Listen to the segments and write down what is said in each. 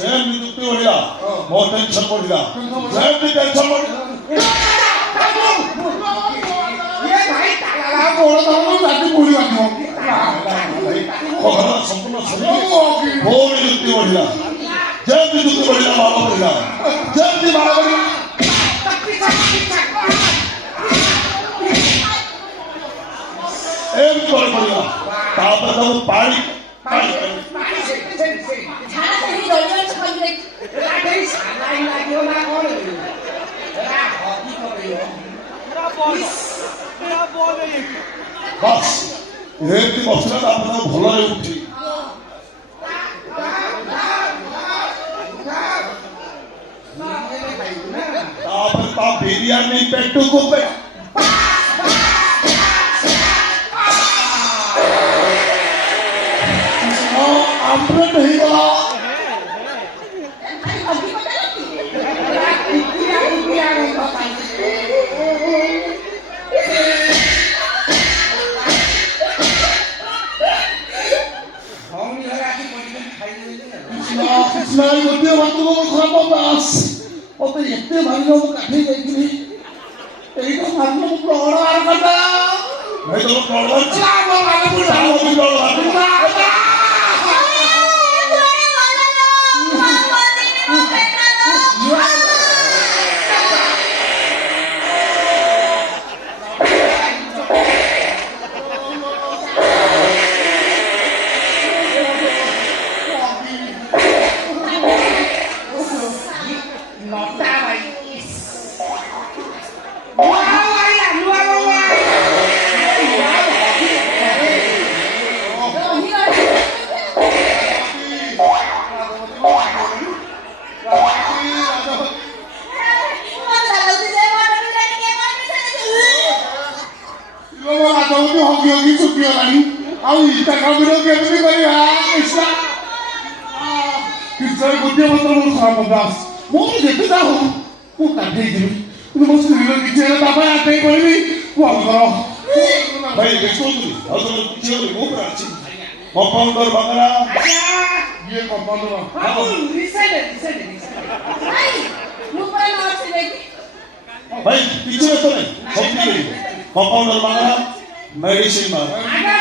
ଯେମିତି ଯୁକ୍ତି ବଢିଲା ମୋ ଟେନସନ ବଢିଲା ଯେମିତି ଟେନସନ ବଢିଲା ସମ୍ପୂର୍ଣ୍ଣ ପୁଣି ଯୁକ୍ତି ବଢିଲା ଯେମିତି ଯୁକ୍ତି ବଢିଲା ମାଳ ବଢିଲା ଯେମିତି ମାଳ ବଢିଲା ଏମିତି କରି ପଡିଲା ତାପରେ ତାକୁ ପାଣି बस ଏମିତି ବସିଲା ତାପରେ ତାକୁ ଭଲରେ ଉଠି ତାପରେ ତା ବିରିୟାନୀ ପେଟକୁ आमलेट ହେଇଗଲା कृष्णाई गोटे बात खराब दास मत एत भारी काठी जाइए यही भारी प्रहर करता भाई तुम कंपाउंडर बंगला ये कंपाउंडर भाई पीछे तो नहीं कंपाउंडर बंगला मेडिसिन मार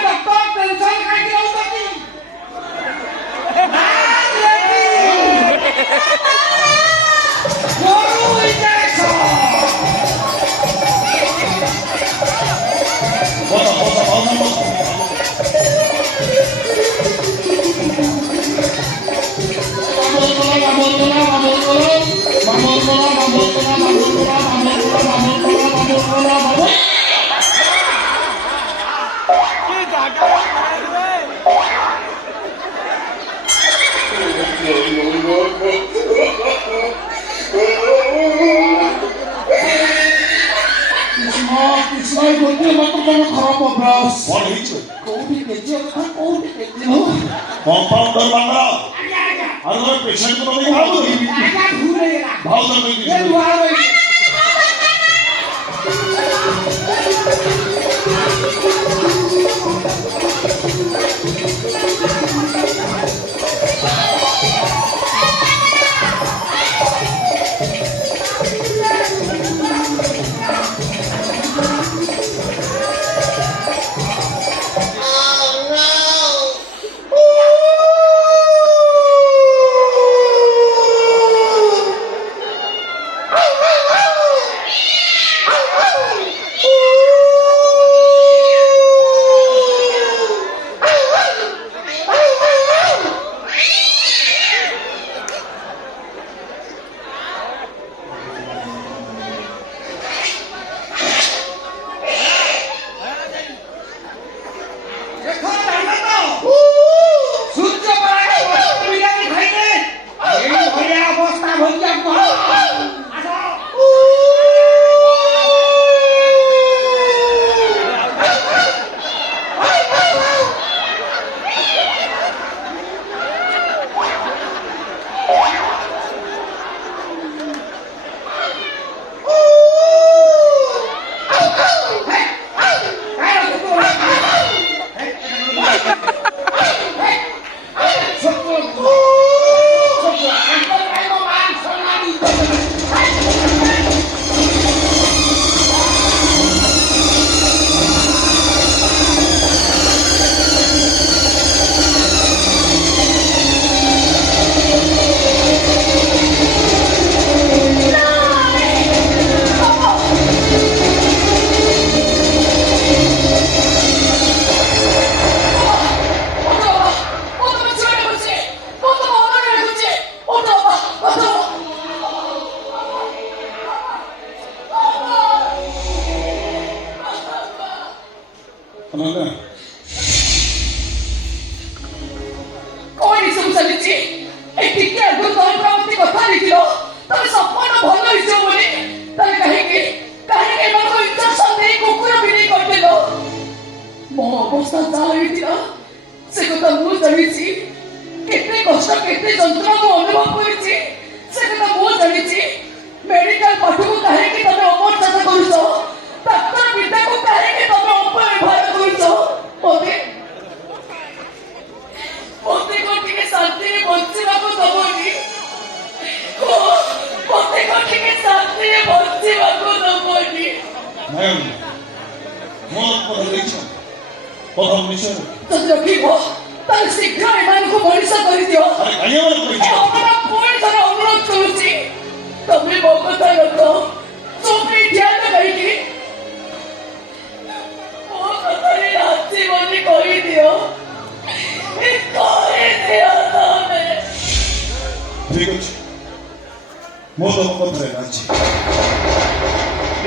डॉक्टर टेंशन खाई के कंपाउंडर बंगला अरे पेशेंट को नहीं भाव ତମେ ସମ୍ପୂର୍ଣ୍ଣ ଭଲ ହେଇଯିବ ବୋଲି ତାହେଲେ କାହିଁକି ଏମାନଙ୍କୁ ଇଞ୍ଜେକ୍ସନ ଦେଇ କୁକୁର ବିଲେଇ କରିଦେଲ? ମୋ ଅବସ୍ଥା ଯାହା ହେଇଥିଲା ସେ କଥା ମୁଁ ଜାଣିଛି। କେତେ କଷ୍ଟ କେତେ ଯନ୍ତ୍ରଣା ମୁଁ ଅନୁଭବ କରିଛି ସେ କଥା ମୁଁ ଜାଣିଛି। ମେଡିକାଲ ପାଠକୁ କାହିଁକି ତମେ ଅପଚାର କରୁଛ? ଡାକ୍ତର ବିଦ୍ୟାକୁ କାହିଁକି ତମେ ଅପବ୍ୟବହାର କରୁଛ? ମତେ ଟିକେ ଶାନ୍ତିରେ ବଞ୍ଚିବାକୁ ଦବନି। ମତେ ଟିକେ ଶାନ୍ତିରେ ବଞ୍ଚିବାକୁ ଦବନି। ଯଦି ରଖିବ ତାହେଲେ ଶୀଘ୍ର ଏମାନଙ୍କୁ ମଣିଷ କରିଦିଅ। ପୁଣି ଥରେ ଅନୁରୋଧ କରୁଛି ତମେ ମୋ କଥା ରଖ। ଚୁପି ଧ୍ୟାନ କାହିଁକି ମୋ କଥାରେ ରାଜି ବୋଲି କହିଦିଅ। ଠିକ ଅଛି ମୁଁ ତମ କଥାରେ ରାଜି।